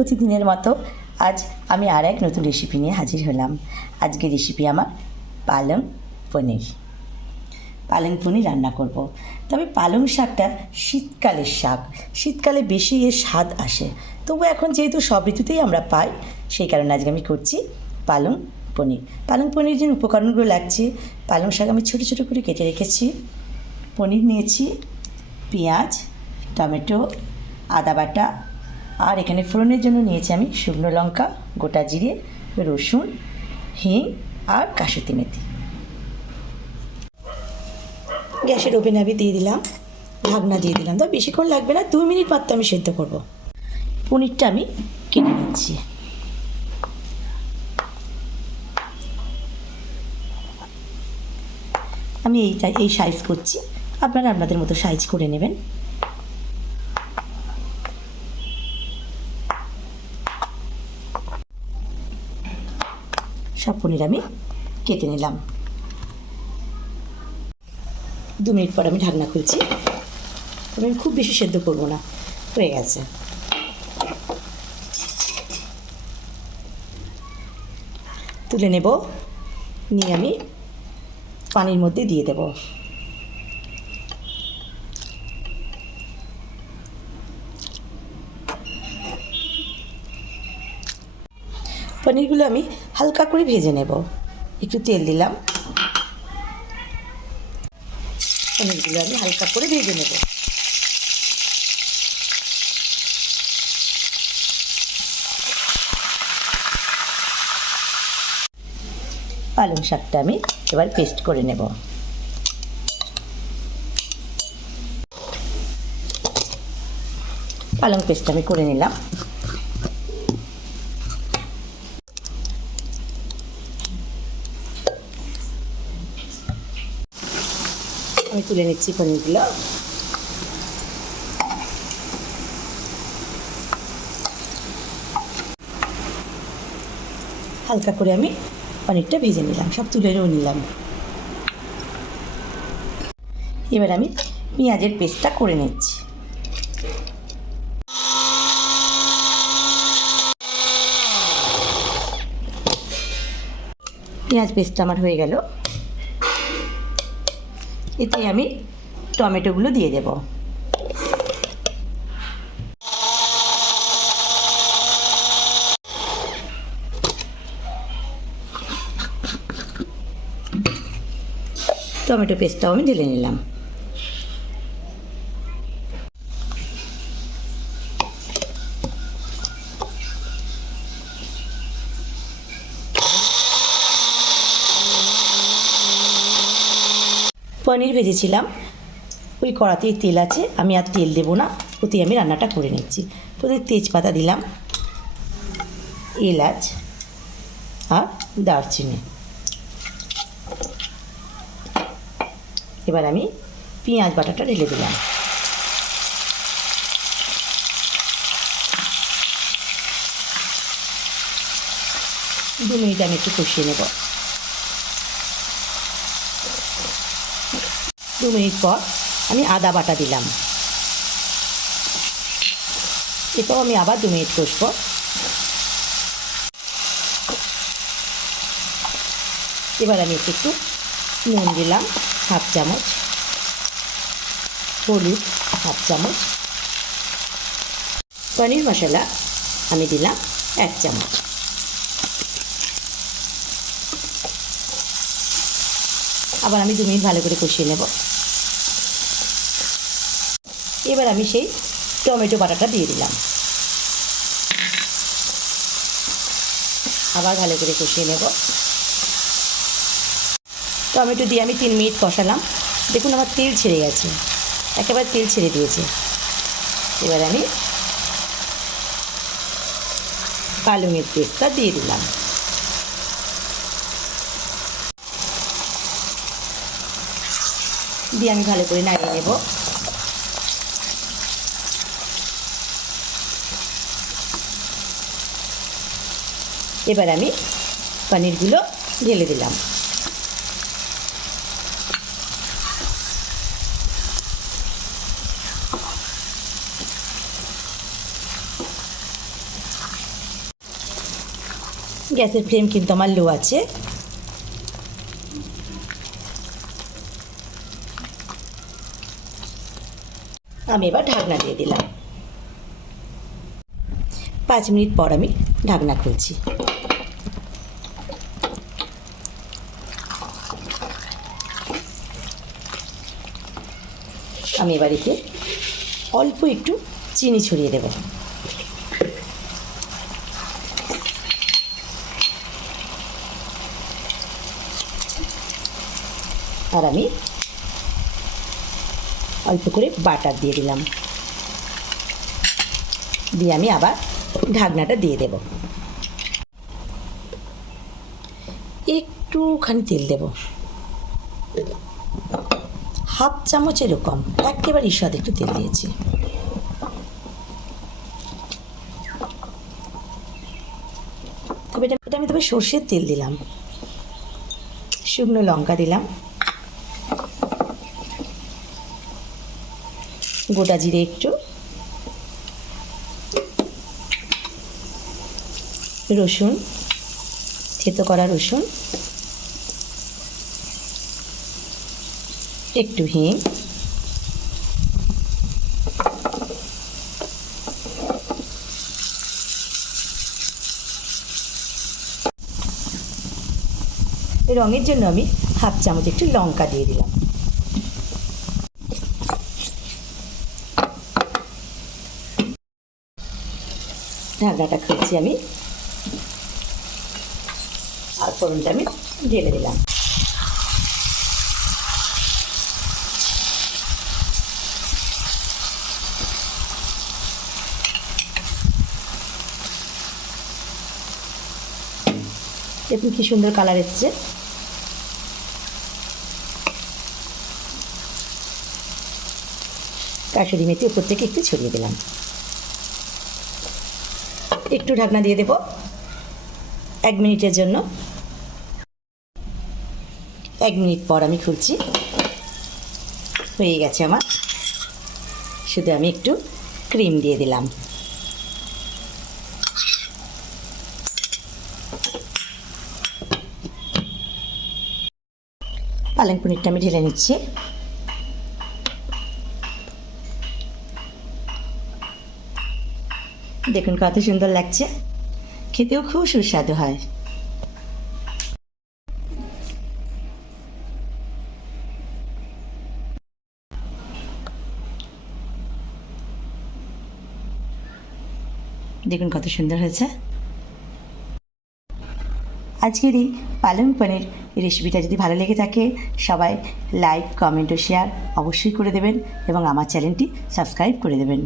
প্রতিদিনের মতো আজ আমি আর এক নতুন রেসিপি নিয়ে হাজির হলাম। আজকে রেসিপি আমার পালং পনির। পালং পনির রান্না করব। তবে পালং শাকটা শীতকালের শাক। শীতকালে বেশি এর স্বাদ আসে। তবু এখন যেহেতু সব ঋতুতেই আমরা পাই, সেই কারণে আজকে আমি করছি পালং পনির। পালং পনির যে উপকরণগুলো লাগছে, পালং শাক আমি ছোটো ছোটো করে কেটে রেখেছি। পনির নিয়েছি, পেঁয়াজ, টমেটো, আদা বাটা আর এখানে ফোড়নের জন্য নিয়েছি আমি শুকনো লঙ্কা, গোটা জিরে, রসুন, হিং আর কাশুতি মেথি। গ্যাসের ওভেন আমি দিয়ে দিলাম, ঢাকনা দিয়ে দিলাম। তো বেশিক্ষণ লাগবে না, দু মিনিট মাত্র আমি সেদ্ধ করব। পনিরটা আমি কেটে নিচ্ছি। আমি এইটা, এই সাইজ করছি। আপনারা আপনাদের মতো সাইজ করে নেবেন। সব পনির আমি কেটে নিলাম। দু মিনিট পর আমি ঢাকনা খুলছি। আমি খুব বেশি সেদ্ধ করব না। হয়ে গেছে। তুলে নেব। নিয়ে আমি পানির মধ্যে দিয়ে দেব। পনিরগুলো আমি হালকা করে ভেজে নেব। একটু তেল দিলাম। পনিরগুলো আমি হালকা করে ভেজে নেব। পালং শাকটা আমি এবার পেস্ট করে নেব। পালং পেস্ট আমি করে নিলাম। আমি তুলে নিচ্ছি পনিরগুলো। হালকা করে আমি পনিরটা ভেজে নিলাম, সব তুলেও নিলাম। এবার আমি পেঁয়াজের পেস্টটা করে নিচ্ছি। পেঁয়াজ পেস্টটা আমার হয়ে গেল। এতে আমি টমেটোগুলো দিয়ে দেব। টমেটো পেস্টটাও আমি ঢেলে নিলাম। পনির ভেজেছিলাম। ওই কড়াতেই তেল আছে, আমি আর তেল দেবো না। ওতেই আমি রান্নাটা করে নিচ্ছি। প্রথমে তেজপাতা দিলাম, এলাচ আর দারচিনি। এবার আমি পেঁয়াজ বাটাটা ঢেলে দিলাম। দু মিনিট আমি একটু কষিয়ে নেব। দু মিনিট পর আমি আদা বাটা দিলাম। এটাও আমি আবার দু মিনিট কষবো। এবার আমি একটু নুন দিলাম, হাফ চামচ। হলুদ, হাফ চামচ। পনির মশলা আমি দিলাম এক চামচ। আবার আমি দু মিনিট ভালো করে কষিয়ে নেব। এবার আমি সেই টমেটো বাটাটা দিয়ে দিলাম। আবার ভালো করে কষিয়ে নেব। টমেটো দিয়ে আমি তিন মিনিট কষালাম। দেখুন আমার তেল ছেড়ে গেছে। একেবারে তেল ছেড়ে দিয়েছে। এবার আমি পালংয়ের পেস্টটা দিয়ে দিলাম। দিয়ে আমি ভালো করে নাড়িয়ে নেব। এবার আমি পনিরগুলো ঢেলে দিলাম। গ্যাসের ফ্লেম কিন্তু আমার লো আছে। আমি এবার ঢাকনা দিয়ে দিলাম। পাঁচ মিনিট পর আমি ঢাকনা খুলছি। আমি এবার এতে অল্প একটু চিনি ছড়িয়ে দেব। আর আমি অল্প করে বাটার দিয়ে দিলাম। দিয়ে আমি আবার ঢাকনাটা দিয়ে দেব। একটুখানি তেল দেব। হাফ চামচ এরকম একেবারে ঈষৎ একটু তেল দিয়েছি। তবে এটা আমি তবে সর্ষের তেল দিলাম। শুকনো লঙ্কা দিলাম। গোটা জিরে একটু। রসুন, থেতো করা রসুন। একটু হিং। রঙের জন্য আমি হাফ চামচ একটু লঙ্কা দিয়ে দিলাম। ঢাকনাটা খুলছি আমি। আর ফোড়নটা আমি ঢেলে দিলাম। দেখুন কি সুন্দর কালার এসছে। কাশুরি মেথি উপর থেকে একটু ছড়িয়ে দিলাম। একটু ঢাকনা দিয়ে দেব এক মিনিটের জন্য। এক মিনিট পর আমি খুলছি। হয়ে গেছে আমার। শুধু আমি একটু ক্রিম দিয়ে দিলাম। পালং পনিরটা আমি ঢেলে নিচ্ছি। দেখুন কত সুন্দর লাগছে। খেতেও খুব সুস্বাদু হয়। দেখুন কত সুন্দর হয়েছে। আজকের এই পালং পনির রেসিপিটা যদি ভালো লেগে থাকে, সবাই লাইক কমেন্ট ও শেয়ার অবশ্যই করে দেবেন এবং আমার চ্যানেলটি সাবস্ক্রাইব করে দেবেন।